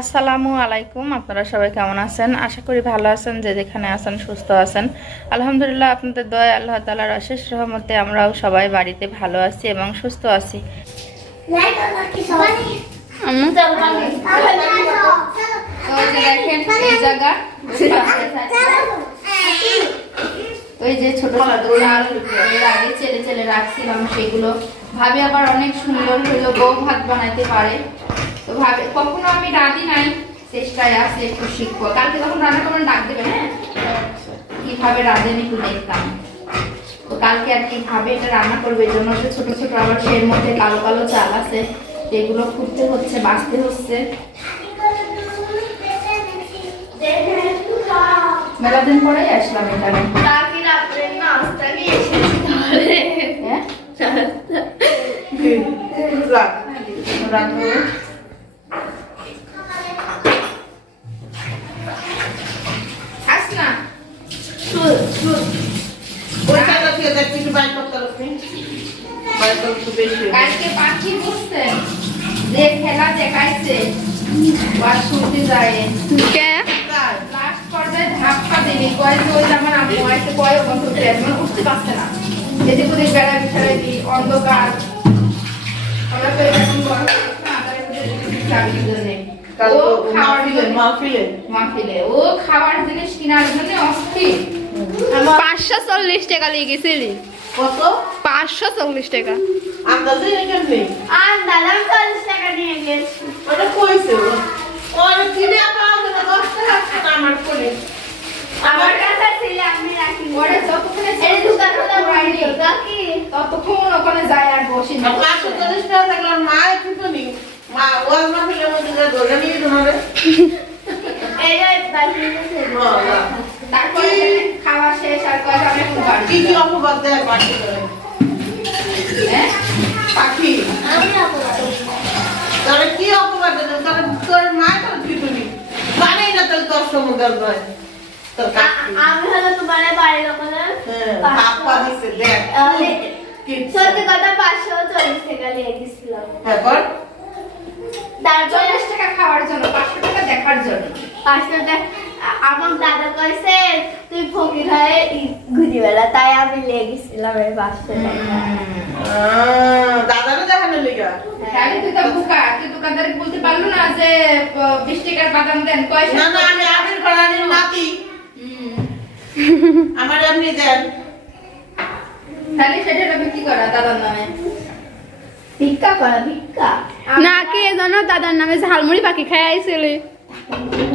আসসালামু আলাইকুম, আপনারা সবাই কেমন আছেন? আশা করি ভালো আছেন, যে যেখানে আছেন সুস্থ আছেন। আলহামদুলিল্লাহ, আপনাদের দয়া আল্লাহ তালার অশেষ রহমতে আমরাও সবাই বাড়িতে ভালো আছি এবং সুস্থ আছি। ওই যে ছোট আগে রাখছিলাম, সেগুলো। ভাবে আবার অনেক সুন্দর হলো বউ ভাত বানাইতে পারে। ভাবে। কখনো আমি রাঁধি নাই চেষ্টায় আছে একটু শিখব। কালকে যখন রান্না করবেন ডাক দেবেন হ্যাঁ? কীভাবে রাঁধে আমি একটু দেখতাম তো কালকে আর কি ভাবে এটা রান্না করবে এই জন্য যে ছোট ছোট আবার সের মধ্যে কালো কালো চাল আছে এগুলো খুঁজতে হচ্ছে বাঁচতে হচ্ছে। মেলা দিন পরেই আসলাম এখানে। হ্যাঁ? রাত হলো। আস না কালকে পাখি বুঝছেন যে খেলা দেখাইছে আর শুনতে যায়। কে? লাস্ট পর্বে ধাক্কা দিবি কয় যে আমার আম্মু আইসে কয় ওখান মানে উঠতে পারছে না। এদিক ওদিক বেড়া বিছাড়াই দিই অন্ধকার। আমরা তো এরকম বড় মানুষ না, তার মধ্যে যাবি দুজনে। ও খাওয়ার মাহফিলে ও খাওয়ার জিনিস কেনার জন্য অস্থির। পাঁচশো চল্লিশ টাকা লিয়ে গেছিলি কত? পাঁচশো চল্লিশ টাকা। আন্দাজে কেমনি? আর দাদা চল্লিশ টাকা নিয়ে গেছি। ওটা কইছে ওরে কিনে পাওয়া যাবে দশ টাকা আমার করে আমার কাছে ছিল আমি রাখি ওরে যতক্ষণে এই দোকান হলো হয়নি, কাকি ততক্ষণ ওখানে যায় আর বসি না। পাঁচশো চল্লিশ টাকা থাকলাম মা কিন্তু নি মা ওয়াজ মাহফিলের মধ্যে যা ধরে নিয়ে ধরে এই যে বাকি কি কি অপবাদ দেয় পাখি হ্যাঁ? পাখি? তাহলে কি অপবাদ দেয়? তাহলে তোর মা তোর কিন্তু নি না তাহলে তোর সমুদ্র নয় আমি হলো তোমার বাড়ির ওখানে হ্যাঁ দিছে দেখ। সত্যি কথা পাঁচশো চল্লিশ টাকা নিয়ে গেছিলাম তারপর চল্লিশ টাকা খাওয়ার জন্য পাঁচশো টাকা দেখার জন্য। পাঁচশো টাকা আমার দাদা কইছে তুই ফকির হয়ে ঘুরি বেড়া তাই আমি নিয়ে গেছিলাম এই পাঁচশো টাকা দাদারও দেখানো লিগা? তাহলে তুই তো বোকা তুই দোকানদার বলতে পারল না যে বিশ টাকার বাদাম দেন কয় না না আমি আমির ফলানির নাতি। আমার এমনি দেন। তাহলে সেটা বিক্রি করা দাদার নামে? ভিক্ষা করা ভিক্ষা। না কে জানো দাদার নামে ঝালমুড়ি পাখি খাই আইছিলি।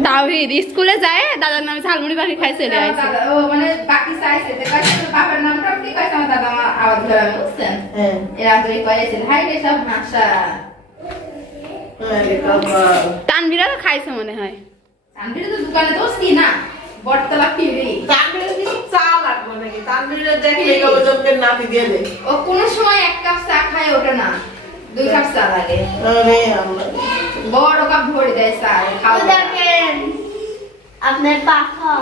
তাওহিদ স্কুলে যায় দাদার নামে ঝালমুড়ি পাখি খাই চলে আইছে। দাদা- ও মানে বাকি চাইছে তো তোর বাবার নামটা কি আমার দাদা আমার আওয়াজ ধরে বুঝছেন? হ্যাঁ। এরা তো কয়েছে হাই রে সব ভাষা তানবিরা তো খাইছে মনে হয়। আন্টির তো দোকানে দোষী না বটতলা ফিরি। তানভীরের কিছু চা লাগবে নাকি? তানভীরের দেখলে ওজনকে নাতি দিয়ে দে। ও কোনো সময় এক কাপ চা খায় ওটা না। দুই কাপ চা লাগে। আরে আল্লাহ। বড় কাপ ভরে দেয় তো খাওয়া দেখেন আপনার পাখা।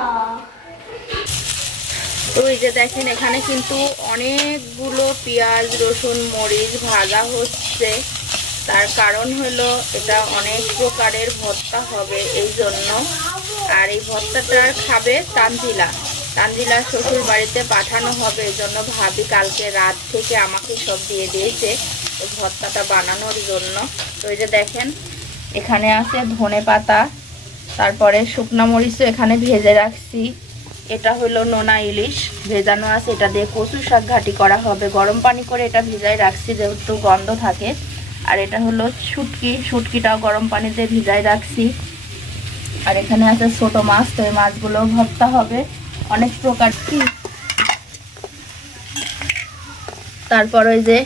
ওই যে দেখেন এখানে কিন্তু অনেকগুলো পেঁয়াজ রসুন মরিচ ভাজা হচ্ছে। তার কারণ হলো এটা অনেক প্রকারের ভর্তা হবে এই জন্য। আর এই ভর্তাটা খাবে তানজিলা। তানজিলা শ্বশুর বাড়িতে পাঠানো হবে এই জন্য ভাবি কালকে রাত থেকে আমাকে সব দিয়ে দিয়েছে এই ভর্তাটা বানানোর জন্য। তো এই যে দেখেন এখানে আছে ধনে পাতা, তারপরে শুকনো মরিচও এখানে ভেজে রাখছি। এটা হলো নোনা ইলিশ, ভেজানো আছে। এটা দিয়ে কচু শাক ঘাটি করা হবে। গরম পানি করে এটা ভিজাই রাখছি যেহেতু গন্ধ থাকে। আর এটা হলো শুটকি, শুটকিটাও গরম পানিতে ভিজাই রাখছি। আর এখানে আছে ছোট মাছ, তো এই মাছগুলো ভর্তা হবে। অনেক প্রকার তারপর ওই যে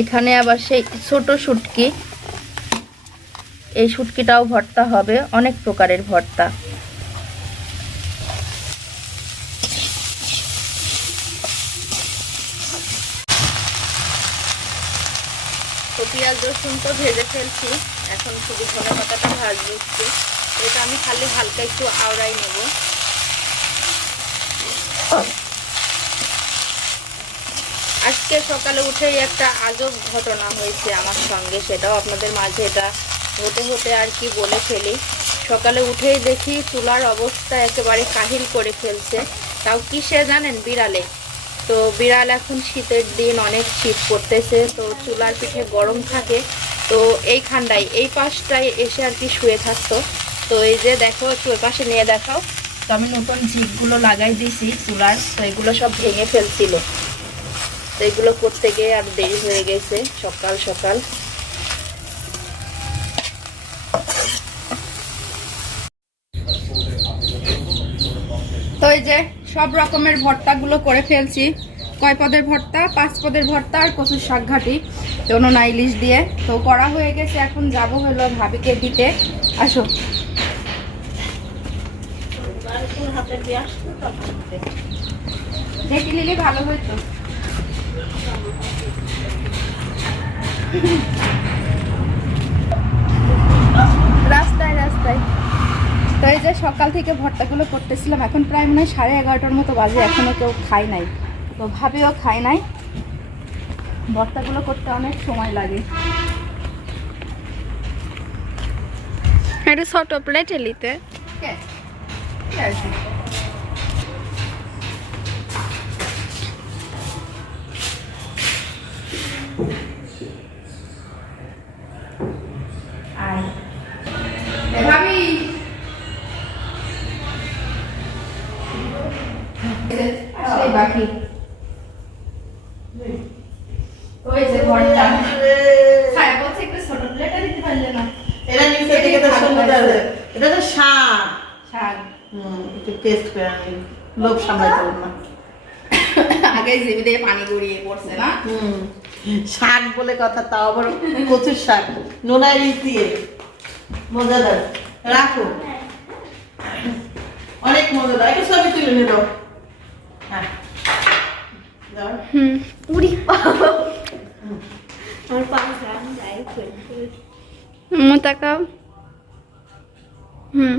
এখানে আবার সেই ছোট শুটকি। এই শুটকিটাও ভর্তা হবে, অনেক প্রকারের ভর্তা। তো পেঁয়াজ, রসুন তো ভেজে ফেলছি, এখন শুধু ধনে পাতাটা ভাজবো এটা আমি খালি হালকা একটু আওড়াই নেব। আজকে সকালে উঠেই একটা আজব ঘটনা হয়েছে আমার সঙ্গে, সেটাও আপনাদের মাঝে, এটা হতে হতে আর কি বলে ফেলি। সকালে উঠেই দেখি চুলার অবস্থা একেবারে কাহিল করে ফেলছে। তাও কিসে জানেন বিড়ালে? তো বিড়াল এখন শীতের দিন, অনেক শীত পড়তেছে, তো চুলার পিঠে গরম থাকে। তো এইখানটায় এই পাশটায় এসে আর কি শুয়ে থাকতো। তো এই যে দেখো, একটু ওই পাশে নিয়ে দেখাও। তো আমি নতুন ঝিকগুলো লাগাই দিয়েছি চুলার, তো এগুলো সব ভেঙে ফেলছিল। তো এগুলো করতে গিয়ে আর দেরি হয়ে গেছে সকাল সকাল। তো এই যে সব রকমের ভর্তাগুলো করে ফেলছি। কয় পদের ভর্তা, পাঁচ পদের ভর্তা আর কচুর শাক ঘাটি। কোনো না ইলিশ দিয়ে। তো করা হয়ে গেছে, এখন যাব হলো ভাবিকে দিতে। আসো। দেখি নিলে ভালো হইতো রাস্তায়। রাস্তায় তো এই যে সকাল থেকে ভর্তাগুলো করতেছিলাম এখন প্রায় মনে হয় সাড়ে এগারোটার মতো বাজে এখনও কেউ খায় নাই। তো ভাবেও খায় নাই। ভর্তাগুলো করতে অনেক সময় লাগে। একটু ছোট প্লেটে নিতে। সেই বাকি ওই যে ভর্তা খায় একটু ছোট প্লেটে দিতে পারলে না? এটা নিচে থেকে তো সুন্দর আছে। এটা তো শাক। শাক। হুম, একটু টেস্ট করে আমি লোভ সামলাতে পারব না। আগে জিভে দিয়ে পানি গড়িয়ে পড়ছে না? হুম, শাক বলে কথা তাও আবার কচুর শাক। নোনা ইলিশ দিয়ে। মজাদার। রাখো। অনেক মজাদার। একটা ছবি তুলে নিল। হ্যাঁ। দাও। হুম। আমার পাশে আমি যাই মো তাকাও। হুম।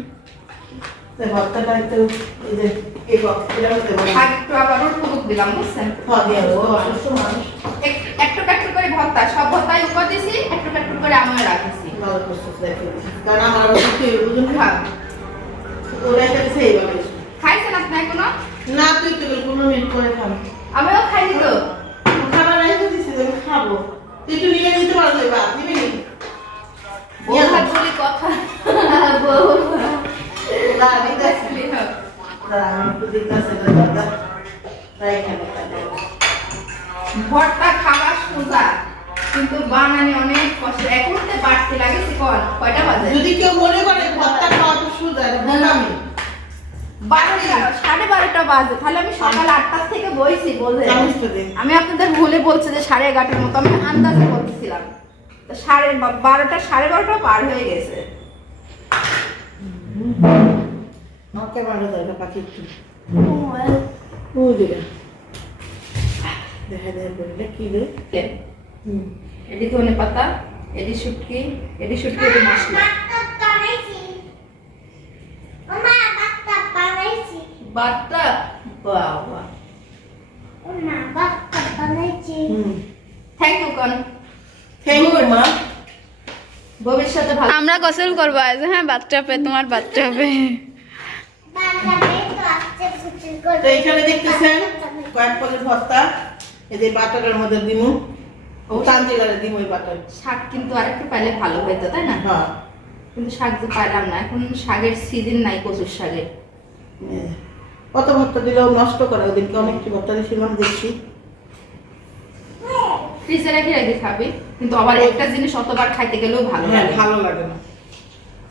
ভর্তাটা একটু এই যে এই বক্সটার মধ্যে বলে একটু আবার টুকুক দিলাম বুঝছেন? খাওয়া দিয়ে আসব, অসুস্থ মানুষ। এক- একটু একটু করে ভর্তা সব ভর্তায় উপর দিছি একটু একটু করে আমিও রাখিছি ভালো করছিস কারণ আমার বুঝুন না। হ্যাঁ। ওরা একটা খাইছেন আপনি এখনও? না তুই তো পনেরো মিনিট করে খাব। নিয়ে বা দিবি নি? নিয়ে। বলি কথা। না, দিতে আসি। আমি একটু দিতে আসি, দাঁড়া, দাঁড়া। তাই খাব, ভর্তা খাবার সোজা কিন্তু বানানি অনেক কষ্ট। এখন তো বাড়তে কল কয়টা বাজে? যদি কেউ মনে করে ভর্তা খাওয়া তো বোনামি সাড়ে বারোটা বাজে। তাহলে আমি সকাল আটটার থেকে বইছি তো আমি আপনাদের ভুলে বলছি যে সাড়ে এগারোটার মতো আমি আন্দাজে বলতেছিলাম তো সাড়ে বারোটা সাড়ে বারোটা পার হয়ে গেছে। আমাকে ভালো দেয় পাখি একটু? দেখা কি রে? এটি ধনে পাতা এটি শুটকি এটি শুটকি এটি মশলা বাটটা বাবা। হুম। থ্যাংক ইউ কন মা ভবিষ্যতে ভালো আমরা গোসল করব আজ হ্যাঁ বাচ্চাপে তোমার বাচ্চাপে তো এখানে দেখতেছেন কয়েক পদের ভর্তা এই যে বাটারের মধ্যে দিমু। ও কান্দিলারে দিমু এই বাটার। শাক কিন্তু আরেকটু পাইলে ভালো হইতো তাই না? হ্যাঁ। কিন্তু শাক তো পাইলাম না এখন শাকের সিজন নাই কচুর শাকের। কত ভর্তা দিলেও নষ্ট করে ওদিনকে অনেকটি ভর্তা দিয়েছিলাম দেখছি। ফ্রিজে রেখে রেখে খাবি কিন্তু আবার একটা জিনিস অতবার খাইতে গেলেও ভালো হ্যাঁ লাগে। ভালো লাগে না।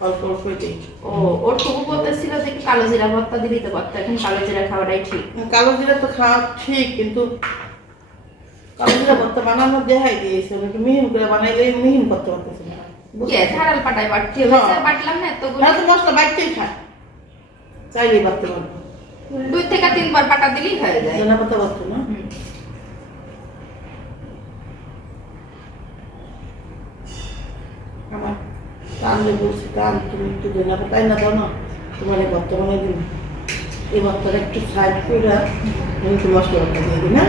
অল্প অল্প ও ওর তবু বলতেছিল যে কালো জিরা ভর্তা দিবি তো ভর্তা এখন কালো জিরা খাওয়াটাই ঠিক। কালো জিরা তো খাওয়া ঠিক কিন্তু কালো জিরা ভর্তা বানানো দেখাই দিয়েছে ওনাকে মিহিম করে বানাইলে মিহিম করতে পারতেছে না। কে ঝাড়াল পাটাই বাটতে হয়েছে বাটলাম না এতগুলো। না তো মশলা খায়। চাইলেই পারব। দুই থেকে তিনবার পাটা দিলেই হয়ে যায়। জনা পাতা বাড়তো না হুম। আমার টানলে বলছি টান তুমি একটু জনা পাতাই না দাও না? তোমার এই ভর্তা বানাই দিন এই ভর্তাটা একটু সাইড করে আমি মশলা ভর্তা দিয়ে দিই না।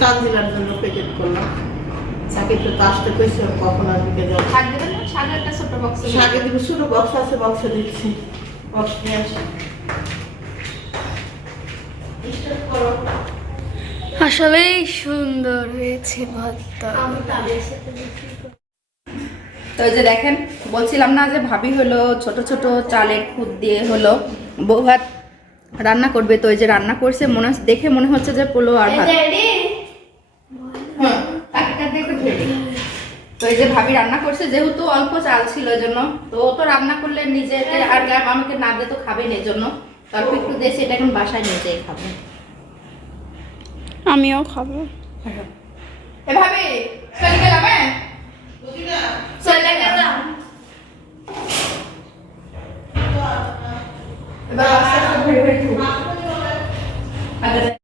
তানজিলার জন্য প্যাকেট করলাম। তো আসতে কইছে কখন আসবে কে যাবে শাক দেবেন না শাকের একটা ছোট বক্স শাকে দিবি ছোট বক্স আছে বক্স দিচ্ছি বক্স নিয়ে আসি। করো। আসলেই সুন্দর হয়েছে ভর্তা তো যে দেখেন বলছিলাম না যে ভাবি হলো ছোট ছোট চালের খুদ দিয়ে হলো বউ ভাত রান্না করবে তো এই যে রান্না করছে মনে হচ্ছে- দেখে মনে হচ্ছে যে পোলো আর ভাত। হ্যাঁ। তো এই যে ভাবি রান্না করছে যেহেতু অল্প চাল ছিল এই জন্য তো ও তো রান্না করলে নিজে আর গায়ে আমাকে না দিয়ে তো খাবেন এই জন্য। তারপর একটু দিয়েছি এটা এখন বাসায় নিয়ে যেয়ে খাব। আমিও খাব। এভাবে? চলে যাবে হ্যাঁ? চলে গেলাম। এবার